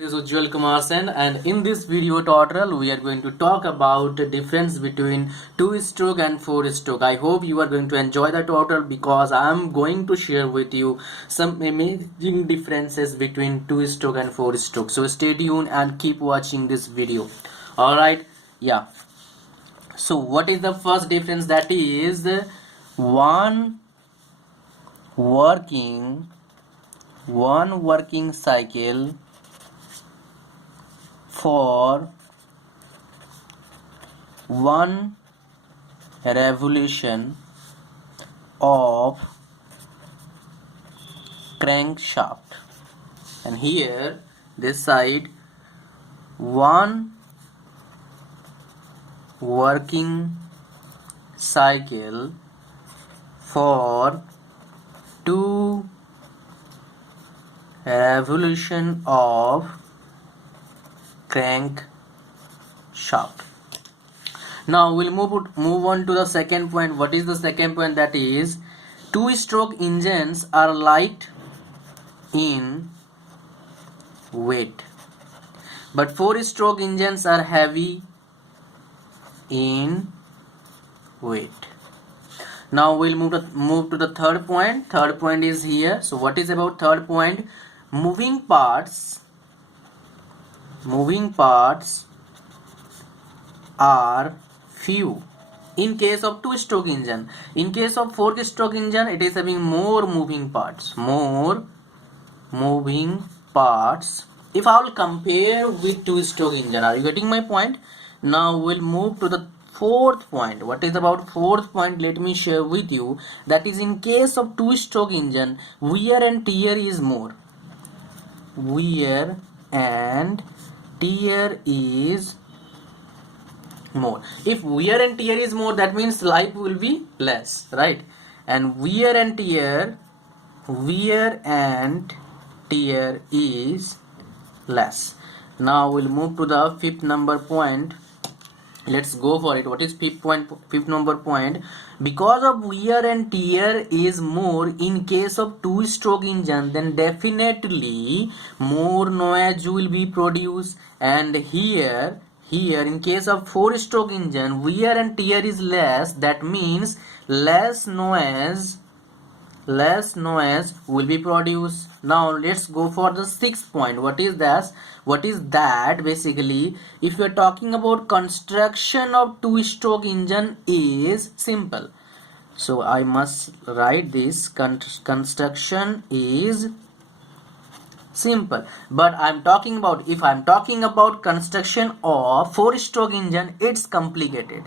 This is Ujjwal Kumar Sen, and in this video tutorial we are going to talk about the difference between two-stroke and four-stroke. I hope you are going to enjoy the tutorial because I am going to share with you some amazing differences between two-stroke and four-stroke. So stay tuned and keep watching this video. Alright, yeah. So what is the first difference? That is one working cycle for one revolution of crankshaft. And here this side, one working cycle for two revolution of crankshaft. Now we'll move on to the second point. What is the second point? That is two-stroke engines are light in weight, but four-stroke engines are heavy in weight. Now we'll move to the third point. Third point is here. So what is about third point? Moving parts are few in case of two-stroke engine. In case of four-stroke engine, it is having more moving parts. If I will compare with two-stroke engine, are you getting my point? Now we'll move to the fourth point. What is about fourth point? Let me share with you. That is, in case of two-stroke engine, wear and tear is more. Wear and tear is more. If wear and tear is more, that means life will be less, right? And wear and tear is less. Now we'll move to the fifth number point. Let's go for it. What is fifth number point? Because of wear and tear is more in case of two-stroke engine, then definitely more noise will be produced. And here in case of four-stroke engine, wear and tear is less. That means less noise will be produced. Now let's go for the sixth point. What is that? Basically, if you are talking about construction of two-stroke engine is simple, so I must write this. Construction is simple. But if I'm talking about construction of four-stroke engine, it's complicated.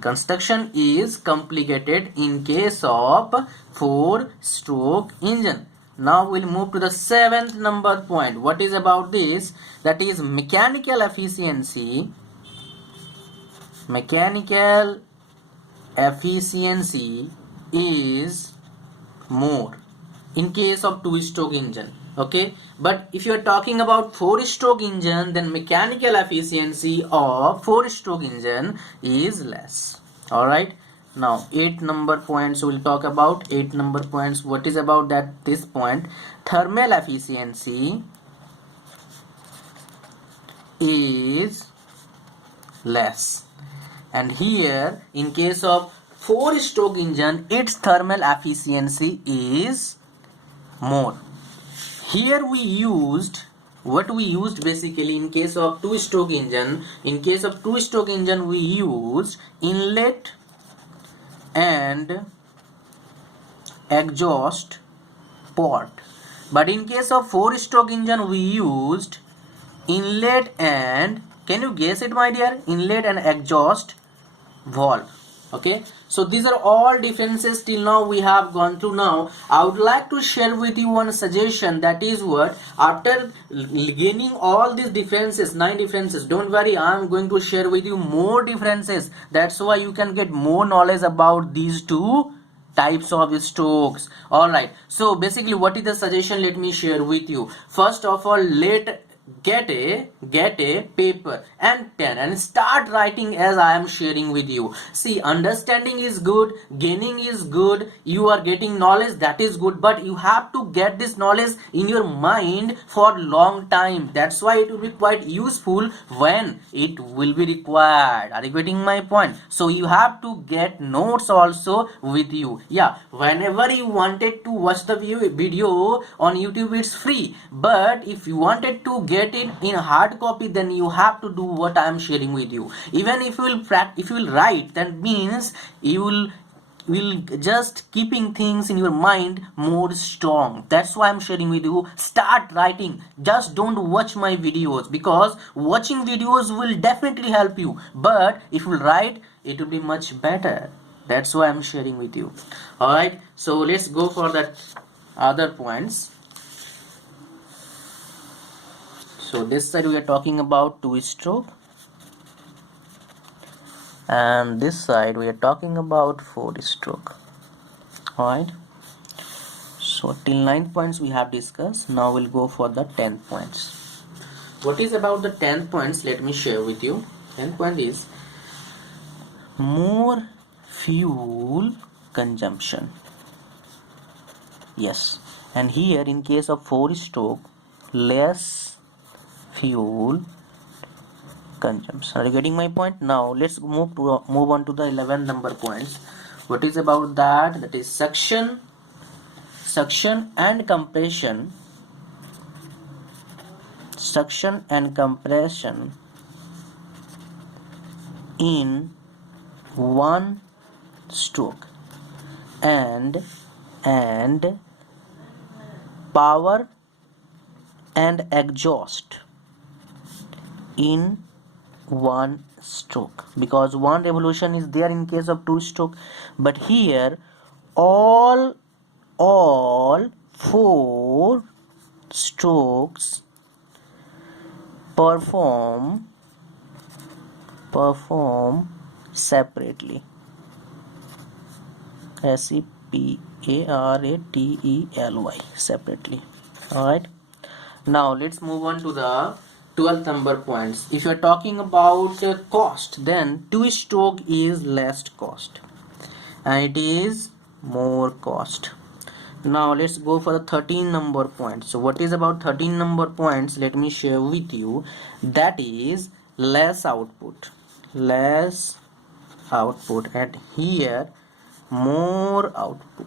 Construction is complicated in case of four-stroke engine. Now we'll move to the seventh number point. What is about this? That is mechanical efficiency. Mechanical efficiency is more in case of two-stroke engine. Okay, but if you are talking about four-stroke engine, then mechanical efficiency of four-stroke engine is less. All right, now 8 number points we'll talk about. 8 number points. What is about that? This point, thermal efficiency is less. And here in case of four-stroke engine, its thermal efficiency is more. Here we used basically in case of two-stroke engine. In case of two-stroke engine, we used inlet and exhaust port. But in case of four-stroke engine, we used inlet and, can you guess it, my dear? Inlet and exhaust valve. Okay, so these are all differences till now we have gone through. Now I would like to share with you one suggestion. That is what, after gaining all these differences, 9 differences, don't worry, I am going to share with you more differences. That's why you can get more knowledge about these two types of strokes. All right, so basically what is the suggestion? Let me share with you. First of all, let get a paper and pen and start writing as I am sharing with you. See, understanding is good, gaining is good, you are getting knowledge, that is good, but you have to get this knowledge in your mind for long time. That's why it will be quite useful when it will be required. Are you getting my point? So you have to get notes also with you. Yeah, whenever you wanted to watch the video on YouTube, it's free, but if you wanted to get it in hard copy, then you have to do what I am sharing with you. Even if you will write, that means you will just keeping things in your mind more strong. That's why I'm sharing with you. Start writing. Just don't watch my videos, because watching videos will definitely help you, but if you write, it will be much better. That's why I'm sharing with you. All right, so let's go for that other points. So this side we are talking about two stroke, and this side we are talking about four stroke. Alright, so till 9 points we have discussed. Now we'll go for the 10 points. What is about the 10 points? Let me share with you. 10 point is more fuel consumption. Yes, and here in case of four stroke, less fuel consumption. Are you getting my point? Now let's move on to the 11 number points. What is about that? That is suction and compression. Suction and compression in one stroke, and power and exhaust in one stroke, because one revolution is there in case of two stroke, but here all four strokes perform separately. separately, separately. All right, now let's move on to the 12th number points. If you are talking about cost, then two stroke is less cost and it is more cost. Now let's go for the 13 number points. So what is about 13 number points? Let me share with you. That is less output, and here more output.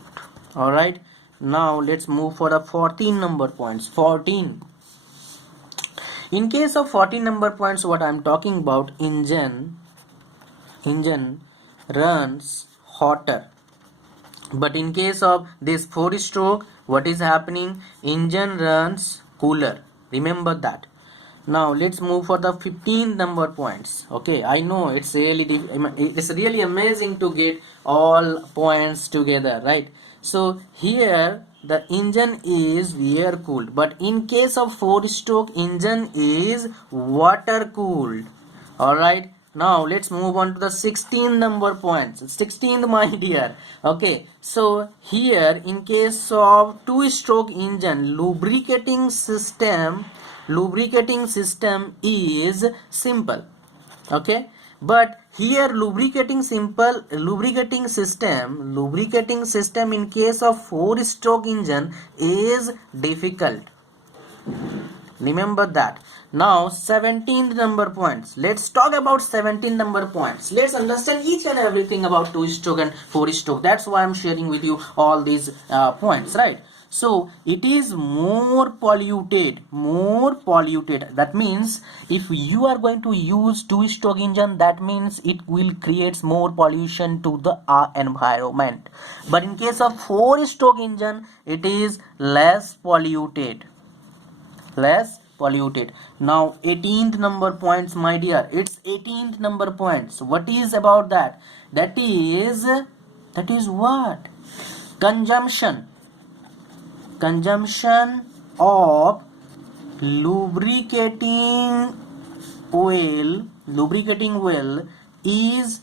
All right, now let's move for the 14 number points. 14. In case of 14 number points, what I'm talking about, engine runs hotter, but in case of this four stroke, what is happening? Engine runs cooler. Remember that. Now let's move for the 15 number points. Okay, I know it's really amazing to get all points together, right? So here the engine is air cooled, but in case of four stroke, engine is water cooled. All right, now let's move on to the 16 number points. 16th, my dear. Okay, so here in case of two stroke engine, lubricating system is simple. Okay, but here lubricating system in case of four stroke engine is difficult. Remember that. Now 17th number points. Let's talk about 17 number points. Let's understand each and everything about two stroke and four stroke. That's why I'm sharing with you all these points, right? So it is more polluted. That means if you are going to use two stroke engine, that means it will create more pollution to the environment. But in case of four stroke engine, it is less polluted. Now 18th number points, my dear. It's 18th number points. What is about that? That is what? Consumption of lubricating oil is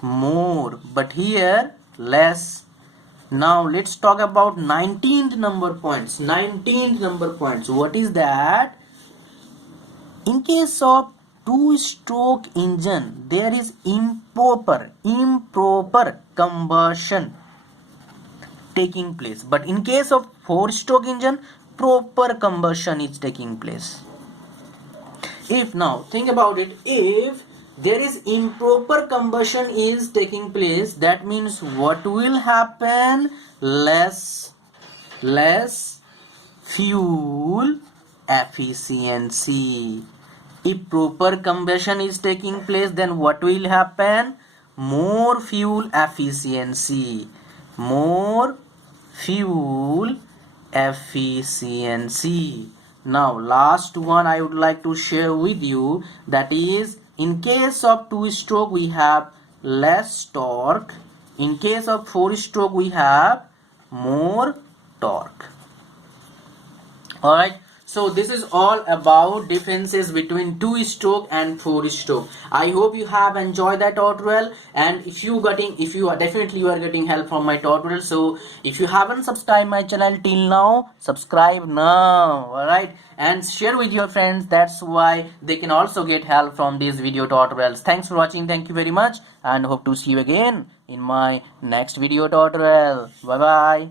more, but here less. Now let's talk about 19th number points. What is that? In case of two-stroke engine, there is improper combustion taking place. But in case of four-stroke engine, proper combustion is taking place. If now think about it, if there is improper combustion is taking place, that means what will happen? Less fuel efficiency. If proper combustion is taking place, then what will happen? More fuel efficiency. More fuel efficiency. Now last one I would like to share with you, that is, in case of two-stroke we have less torque. In case of four-stroke we have more torque. Alright, so this is all about differences between two-stroke and four-stroke. I hope you have enjoyed that tutorial, and if you are getting help from my tutorial. So if you haven't subscribed my channel till now, subscribe now. Alright, and share with your friends, that's why they can also get help from these video tutorials. Thanks for watching, thank you very much, and hope to see you again in my next video tutorial. Bye bye.